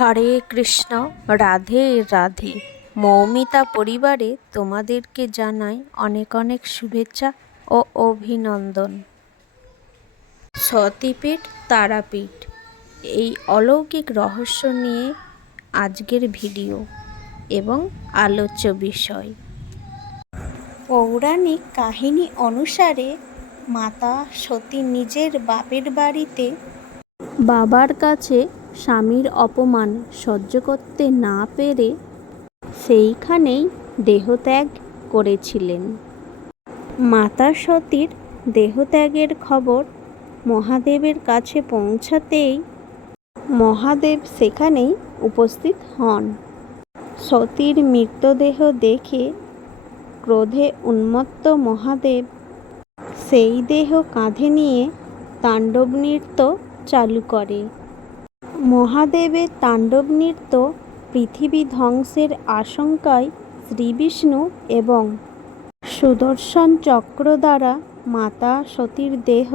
হরে কৃষ্ণ, রাধে রাধে। মৌমিতা পরিবারে তোমাদেরকে জানাই অনেক অনেক শুভেচ্ছা ও অভিনন্দন। সতীপীঠ, তারাপীঠ, এই অলৌকিক রহস্য নিয়ে আজকের ভিডিও এবং আলোচ্য বিষয়। পৌরাণিক কাহিনী অনুসারে মাতা সতী নিজের বাপের বাড়িতে বাবার কাছে স্বামীর অপমান সহ্য করতে না পেরে সেইখানেই দেহত্যাগ করেছিলেন। মাতা সতীর দেহত্যাগের খবর মহাদেবের কাছে পৌঁছাতেই মহাদেব সেখানেই উপস্থিত হন। সতীর মৃতদেহ দেখে ক্রোধে উন্মত্ত মহাদেব সেই দেহ কাঁধে নিয়ে তাণ্ডব নৃত্য চালু করে। মহাদেবের তাণ্ডব নৃত্য পৃথিবী ধ্বংসের আশঙ্কায় শ্রীবিষ্ণু এবং সুদর্শন চক্র দ্বারা মাতা সতীর দেহ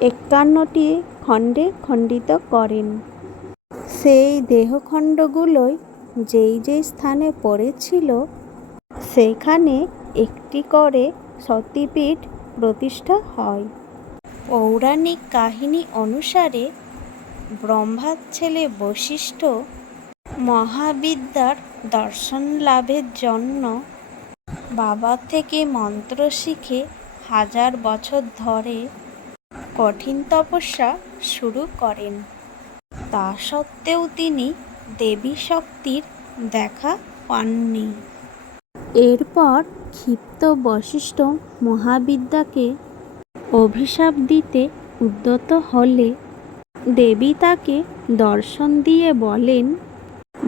একান্নটি খণ্ডে খণ্ডিত করেন। সেই দেহখণ্ডগুলোই যেই যেই স্থানে পড়েছিল, সেখানে একটি করে সতীপীঠ প্রতিষ্ঠা হয়। পৌরাণিক কাহিনী অনুসারে ব্রহ্মার ছেলে বশিষ্ঠ মহাবিদ্যার দর্শন লাভের জন্য বাবা থেকে মন্ত্র শিখে হাজার বছর ধরে কঠিন তপস্যা শুরু করেন। তা সত্ত্বেও তিনি দেবী শক্তির দেখা পাননি। এরপর ক্ষিপ্ত বশিষ্ঠ মহাবিদ্যাকে অভিশাপ দিতে উদ্যত হলে দেবী তাকে দর্শন দিয়ে বলেন,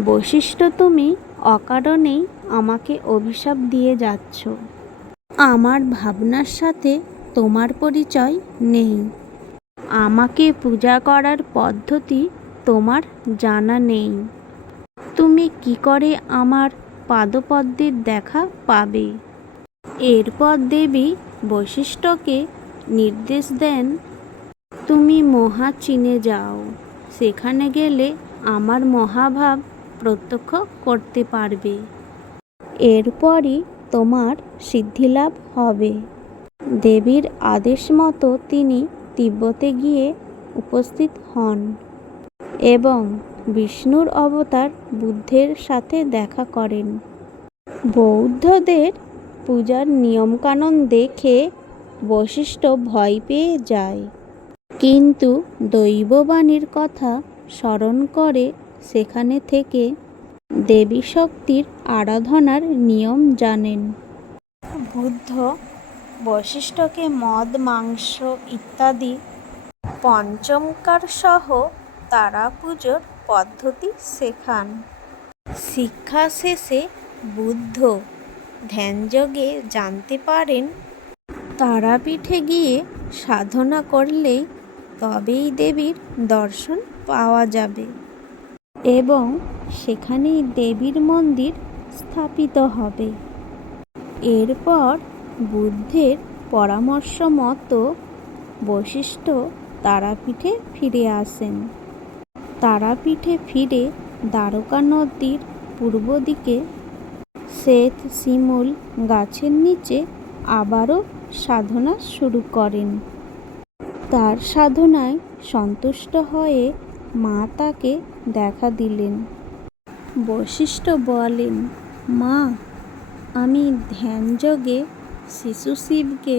বশিষ্ঠ তুমি অকারণেই আমাকে অভিশাপ দিয়ে যাচ্ছ। আমার ভাবনার সাথে তোমার পরিচয় নেই। আমাকে পূজা করার পদ্ধতি তোমার জানা নেই। তুমি কি করে আমার পাদপদ্মের দেখা পাবে? এরপর দেবী বশিষ্ঠকে নির্দেশ দেন তুমি মহা চীনে যাও। সেখানে গেলে আমার মহাভাব প্রত্যক্ষ করতে পারবে। এরপরই তোমার সিদ্ধিলাভ হবে। দেবীর আদেশ মতো তিনি তিব্বতে গিয়ে উপস্থিত হন এবং বিষ্ণুর অবতার বুদ্ধের সাথে দেখা করেন। বৌদ্ধদের পূজার নিয়মকানুন দেখে বশিষ্ঠ ভয় পেয়ে যায়। কিন্তু দৈববাণীর কথা স্মরণ করে সেখানে থেকে দেবী শক্তির আরাধনার নিয়ম জানেন। বুদ্ধ বৈশিষ্ট্যকে মদ, মাংস ইত্যাদি পঞ্চমকার সহ তারা পুজোর পদ্ধতি শেখান। শিক্ষা শেষে বুদ্ধ ধ্যানযোগে জানতে পারেন, তারাপীঠে গিয়ে সাধনা করলেই তবেই দেবীর দর্শন পাওয়া যাবে। এবং সেখানেই দেবীর মন্দির স্থাপিত হবে। এরপর বুদ্ধের পরামর্শ মতো বশিষ্ঠ তারাপীঠে ফিরে আসেন। তারাপীঠে ফিরে দ্বারকা নদীর পূর্ব দিকে শ্বেত শিমুল গাছের নিচে আবারও সাধনা শুরু করেন। তার সাধনায় সন্তুষ্ট হয়ে মা তাকে দেখা দিলেন। বশিষ্ঠ বলেন, মা, আমি ধ্যানযোগে শিশু শিবকে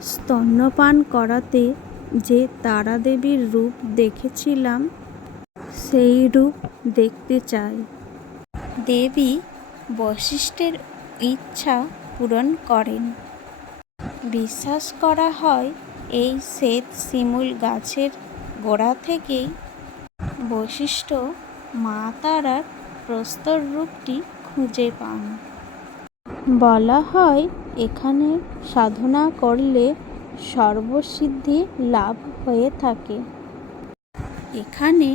স্তন্যপান করাতে যে তারাদেবীর রূপ দেখেছিলাম, সেই রূপ দেখতে চাই। দেবী বশিষ্ঠের ইচ্ছা পূরণ করেন। বিশ্বাস করা হয় এই শ্বেত শিমুল গাছের গোড়া থেকেই বৈশিষ্ট্য মা তারার প্রস্তর রূপটি খুঁজে পান। বলা হয়, এখানে সাধনা করলে সর্বসিদ্ধি লাভ হয়ে থাকে। এখানে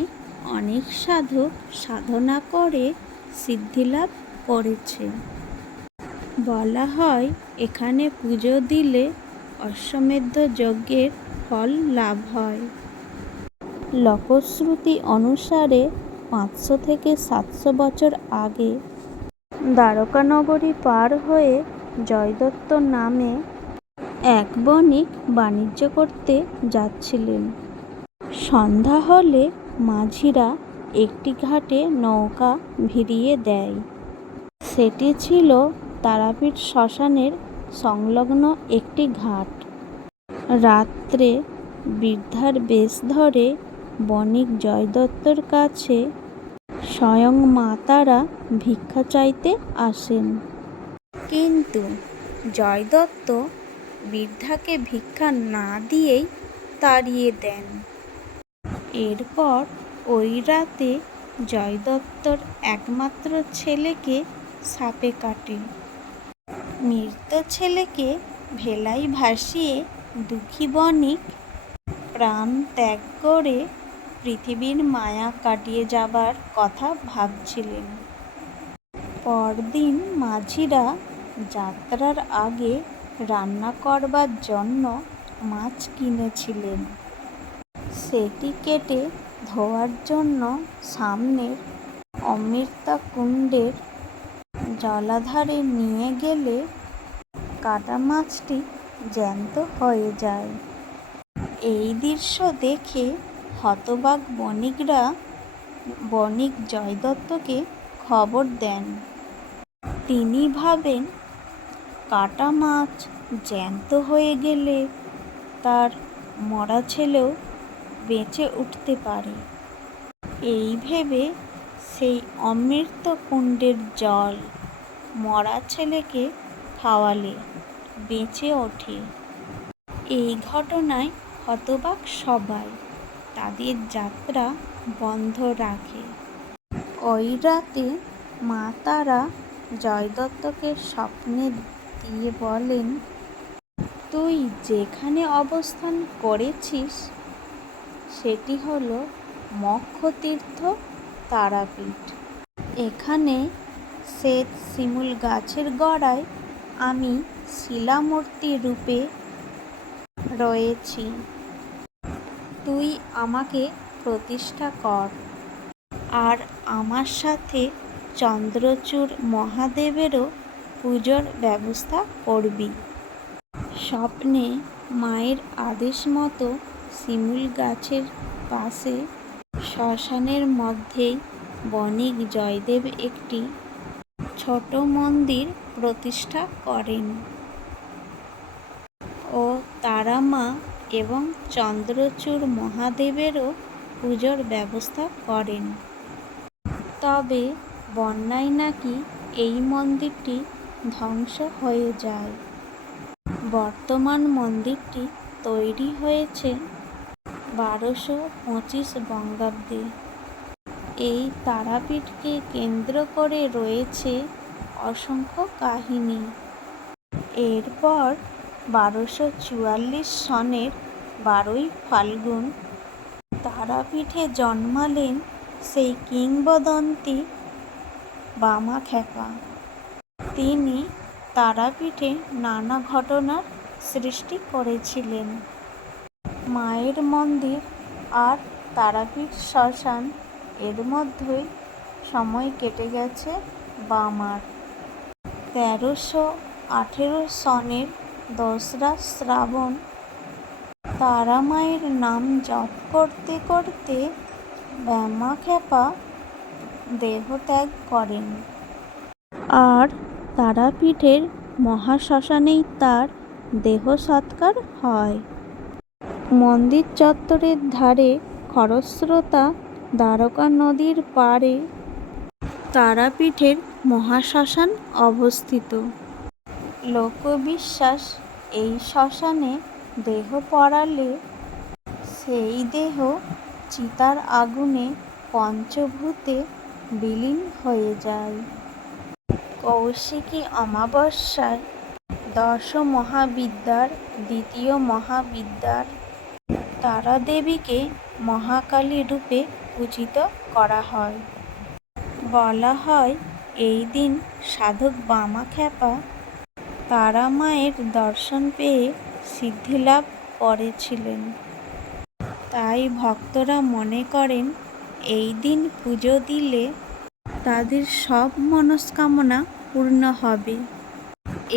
অনেক সাধক সাধনা করে সিদ্ধিলাভ করেছে। বলা হয়, এখানে পুজো দিলে অশ্বমেধ যজ্ঞের ফল লাভ হয়। লোকশ্রুতি অনুসারে পাঁচশো থেকে সাতশো বছর আগে দ্বারকানগরী পার হয়ে জয়দত্ত নামে এক বণিক বাণিজ্য করতে যাচ্ছিলেন। সন্ধ্যা হলে মাঝিরা একটি ঘাটে নৌকা ভিড়িয়ে দেয়। সেটি ছিল তারাপীঠ শ্মশানের সংলগ্ন একটি ঘাট। রাত্রে বৃদ্ধার বেশ ধরে বণিক জয়দত্তর কাছে স্বয়ং মাতারা ভিক্ষা চাইতে আসেন। কিন্তু জয়দত্ত বৃদ্ধাকে ভিক্ষা না দিয়েই তাড়িয়ে দেন। এরপর ওই রাতে জয়দত্তর একমাত্র ছেলেকে সাপে কাটে। মৃত ছেলেকে ভেলায় ভাসিয়ে দুঃখী বণিক প্রাণ ত্যাগ করে পৃথিবীর মায়া কাটিয়ে যাবার কথা ভাবছিলেন। পরদিন মাঝিরা যাত্রার আগে রান্না করবার জন্য মাছ কিনেছিলেন। সেটি কেটে ধোয়ার জন্য সামনের অমৃতা কুণ্ডের জলাধারে নিয়ে গেলে কাটা মাছটি জ্যান্ত হয়ে যায়। এই দৃশ্য দেখে হতবাক বণিকরা, বণিক জয়দত্তকে খবর দেন। তিনি ভাবেন কাটা মাছ জ্যান্ত হয়ে গেলে তার মরা ছেলেও বেঁচে উঠতে পারে। এই ভেবে সেই অমৃত কুণ্ডের জল মরা ছেলেকে খাওয়ালে, বেঁচে ওঠে। এই ঘটনায় হতবাক সবাই, তাদের যাত্রা বন্ধ রাখে। ওই রাতে মা তারা জয়দত্তকে স্বপ্নে দিয়ে বলেন, তুই যেখানে অবস্থান করেছিস, সেটি হলো মক্ষতীর্থ তারাপীঠ। এখানে শ্বেত শিমুল গাছের গড়ায় আমি শিলামূর্তি রূপে রয়েছি। তুই আমাকে প্রতিষ্ঠা কর। আর আমার সাথে চন্দ্রচূড় মহাদেবেরও পুজোর ব্যবস্থা করবি। স্বপ্নে মায়ের আদেশ মতো শিমুল গাছের পাশে শ্মশানের মধ্যেই বণিক জয়দেব একটি ছোট মন্দির প্রতিষ্ঠা করেন। ও তারা মা এবং চন্দ্রচূড় মহাদেবেরও পুজোর ব্যবস্থা করেন। তবে বন্যায় নাকি এই মন্দিরটি ধ্বংস হয়ে যায়। বর্তমান মন্দিরটি তৈরি হয়েছে বারোশো পঁচিশ বঙ্গাব্দে। এই তারাপীঠকে কেন্দ্র করে রয়েছে অসংখ্য কাহিনী। এরপর বারোশো চুয়াল্লিশ সনের বারোই ফাল্গুন তারাপীঠে জন্মালেন সেই কিংবদন্তি বামাখ্যাপা। তিনি তারাপীঠে নানা ঘটনার সৃষ্টি করেছিলেন। মায়ের মন্দির আর তারাপীঠ শ্মশান এর মধ্যেই সময় কেটে গেছে বামার। তেরোশো আঠেরো সনের দোসরা শ্রাবণ তারা মায়ের নাম জপ করতে করতে ব্যামাখ্যাপা দেহত্যাগ করেন। আর তারাপীঠের মহাশ্মশানেই তার দেহ সৎকার হয়। মন্দির চত্বরের ধারে খরস্রোতা দ্বারকা নদীর পাড়ে তারাপীঠের মহাশ্মশান অবস্থিত। লোকবিশ্বাস এই শ্মশানে দেহ পড়ালে সেই দেহ চিতার আগুনে পঞ্চভূতে বিলীন হয়ে যায়। কৌশিকী অমাবস্যায় দশ মহাবিদ্যার দ্বিতীয় মহাবিদ্যার তারা দেবীকে মহাকালী রূপে পূজিত করা হয়। বলা হয়, এই দিন সাধক বামাখ্যাপা তারা মায়ের দর্শন পেয়ে সিদ্ধিলাভ করেছিলেন। তাই ভক্তরা মনে করেন, এই দিন পুজো দিলে তাদের সব মনস্কামনা পূর্ণ হবে।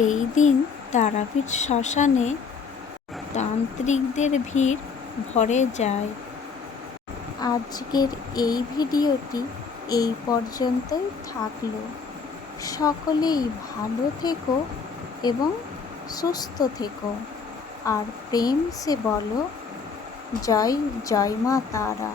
এই দিন তারাপীঠ শ্মশানে তান্ত্রিকদের ভিড় ভরে যায়। আজকের এই ভিডিওটি এই পর্যন্তই থাকল। সকলেই ভালো থেকো এবং সুস্থ থেকো। আর প্রেম সে বলো, জয় জয় মা তারা।